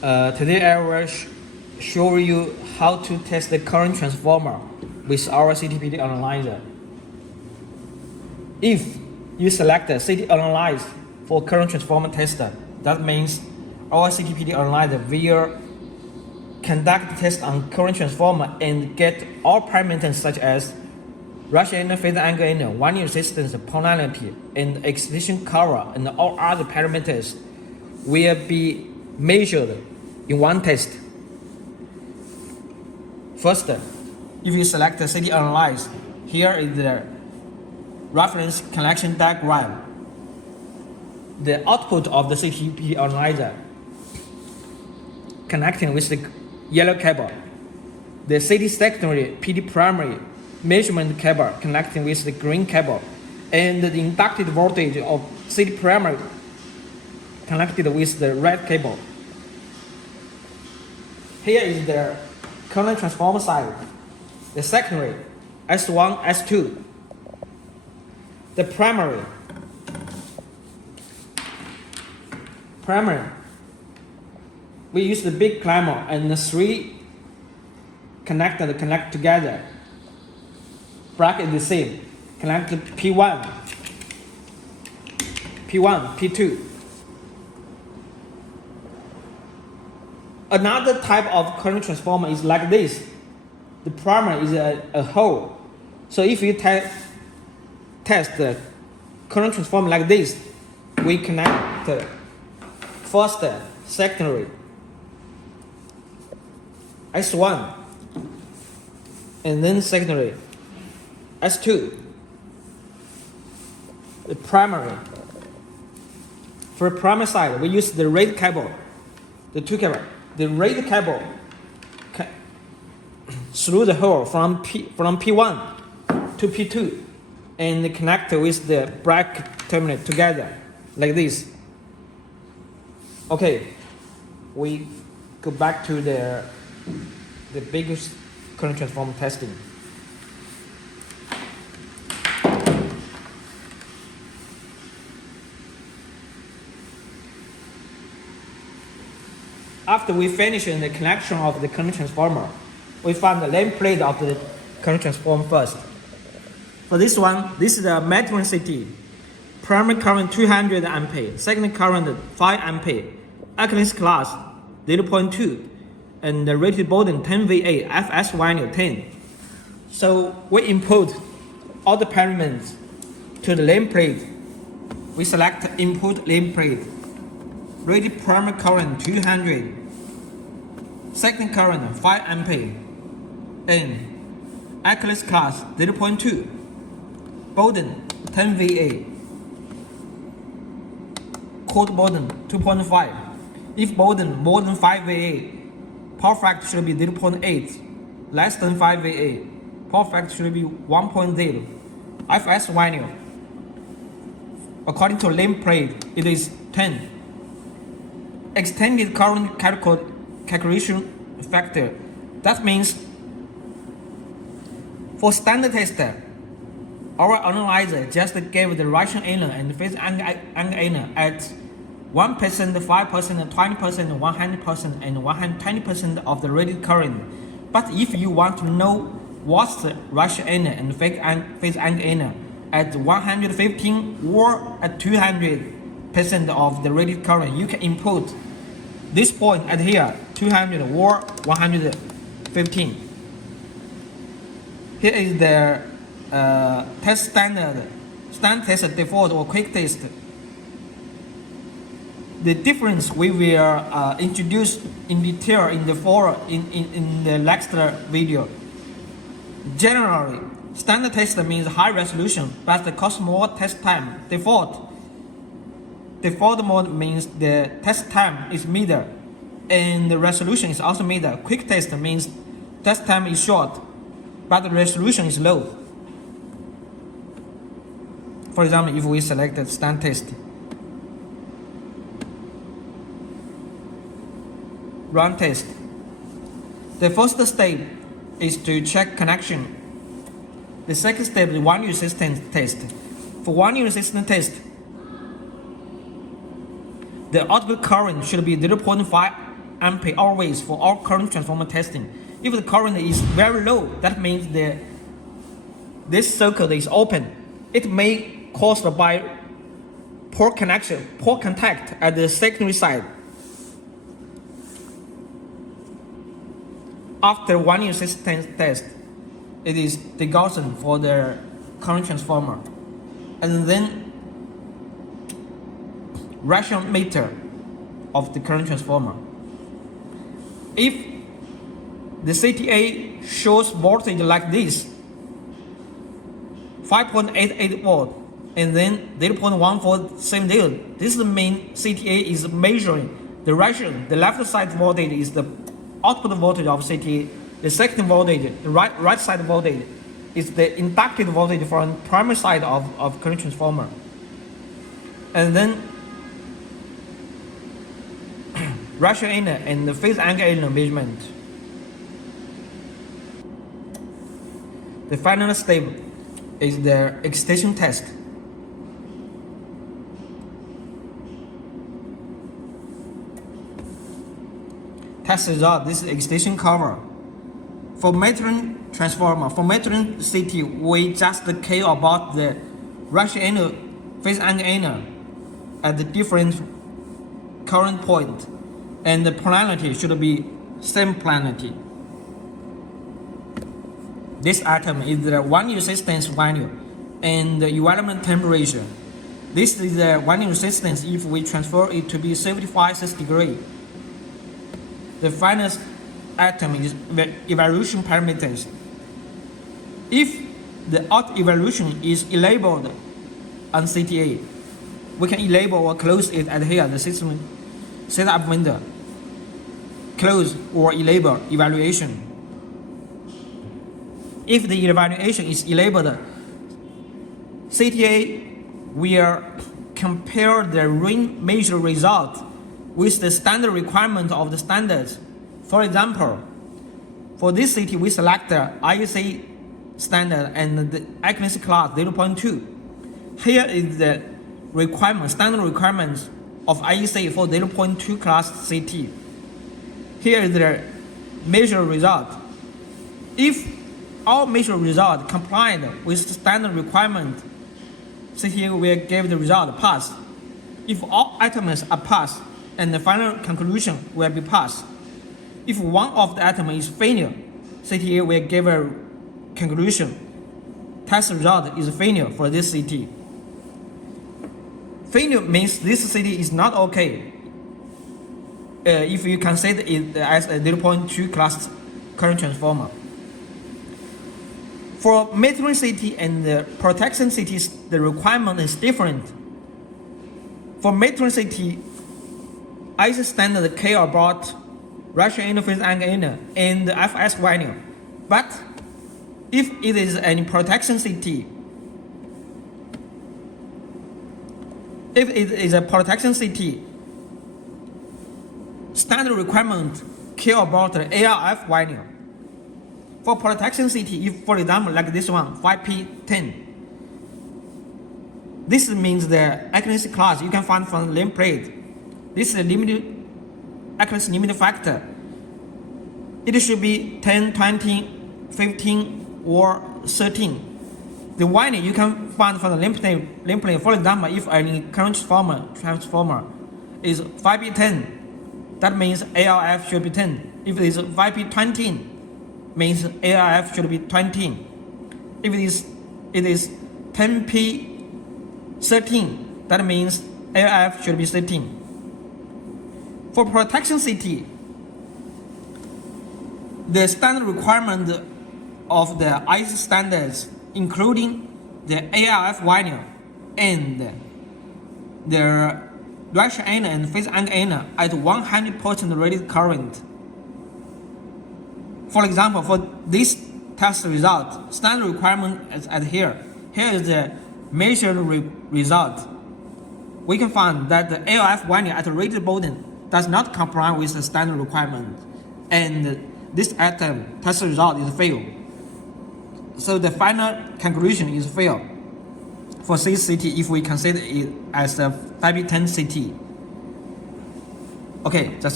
Today I will show you how to test the current transformer with our CTPD analyzer. If you select the CT analyze for current transformer tester, that means our CTPD analyzer will conduct the test on current transformer and get all parameters such as rush angle, phase angle angle, winding resistance, polarity, and excitation curve, and all other parameters will be measured in one test. First, if you select the CT analyze, here is the reference connection diagram. The output of the CTPD analyzer connecting with the yellow cable. The CT secondary PD primary measurement cable connecting with the green cable, and the inducted voltage of CT primary connected with the red cable. Here is the current transformer side. The secondary S1, S2. The primary. We use the big climber and the three connect together. Bracket is the same. Connect P1, P2. Another type of current transformer is like this. The primary is a hole. So if you test the current transformer like this, we connect first secondary S1 and then secondary S2. The primary. For primary side, we use the red cable, the two cable. The red cable through the hole from P1 to P2 and connect with the black terminal together like this. Okay, we go back to the biggest current transformer testing. After we finish the connection of the current transformer, we find the name plate of the current transformer first. For this one, this is the metal CT. Primary current 200 ampere, secondary current 5 ampere, Achilles class 0.2, and the rated Bowden 10 VA, FS value 10. So we input all the parameters to the name plate. We select input name plate. Rated primary current 200, second current 5 ampere, and Achilles class 0.2, Bowden 10 VA, code Bowden 2.5. If Bowden more than 5 VA, power factor should be 0.8, less than 5 VA, power factor should be 1.0. FS value, according to name plate, it is 10. Extended current calculation factor. That means for standard tester, our analyzer just gave the rush angle and phase angle at 1%, 5%, 20%, 100%, and 120% of the rated current. But if you want to know what's the rush angle and phase angle at 115 or at 200% of the rated current, you can input this point at here, 200 or 115. Here is the test standard test default or quick test. The difference we will introduce in detail in the next video. Generally, standard test means high resolution, but it costs more test time. Default mode means the test time is middle and the resolution is also middle. Quick test means test time is short, but the resolution is low. For example, if we select the standard test, run test. The first step is to check connection. The second step is winding resistance test. For winding resistance test, the output current should be 0.5 ampere always for all current transformer testing. If the current is very low, that means this circuit is open. It may caused by poor contact at the secondary side. After 1 year resistance test, it is the Gaussian for the current transformer, and then rational meter of the current transformer. If the CTA shows voltage like this, 5.88 volt, and then 0.1470, this means CTA is measuring the ration. The left side voltage is the output voltage of CTA. The second voltage, the right side voltage, is the inductive voltage from primary side of current transformer. And then ratio inner and the phase angle inner measurement. The final step is the excitation test. Test result, this is excitation cover. For metering transformer, for metering CT, we just care about the ratio inner, phase angle inner at the different current point, and the polarity should be same polarity. This atom is the 1 year resistance value and the environment temperature. This is the 1 year resistance if we transfer it to be 75 degrees. The final atom is the evaluation parameters. If the out evaluation is enabled on CTA, we can enable or close it at here, the system setup window. Close or enable evaluation. If the evaluation is enabled, CTA will compare the ring measure result with the standard requirement of the standards. For example, for this CT, we select the IEC standard and the accuracy class 0.2. Here is the requirement, standard requirements of IEC for 0.2 class CT. Here is the measure result. If all measure result complied with the standard requirement, CTA will give the result pass. If all items are passed, and the final conclusion will be passed. If one of the items is failure, CTA will give a conclusion. Test result is failure for this CT. Failure means this CT is not okay. If you consider it as a 0.2 class current transformer. For metering CT and the protection CTs, the requirement is different. For metering CT, IEC standard care about ratio inner, phase angle inner, and the FS value. But if it is any protection CT, if it is a protection CT, standard requirement care about the ARF value. For protection CT, if for example like this one, 5P10, this means the accuracy class you can find from the name plate. This is a limited accuracy limit factor. It should be 10, 20, 15, or 13. The value you can find from the name plate. For example, if any current transformer is 5P10, that means ARF should be 10. If it is 5P20, means ARF should be 20. If it is 10P13, that means ARF should be 13. For protection CT, the standard requirement of the IEC standards, including the ARF value and the ratio inner and phase angle inner at 100% rated current. For example, for this test result, standard requirement is at here. Here is the measured result. We can find that the ARF value at a rated button does not comply with the standard requirement, and this atom test result is failed. So the final conclusion is failed for this CT if we consider it as a 5P10 CT. Okay, that's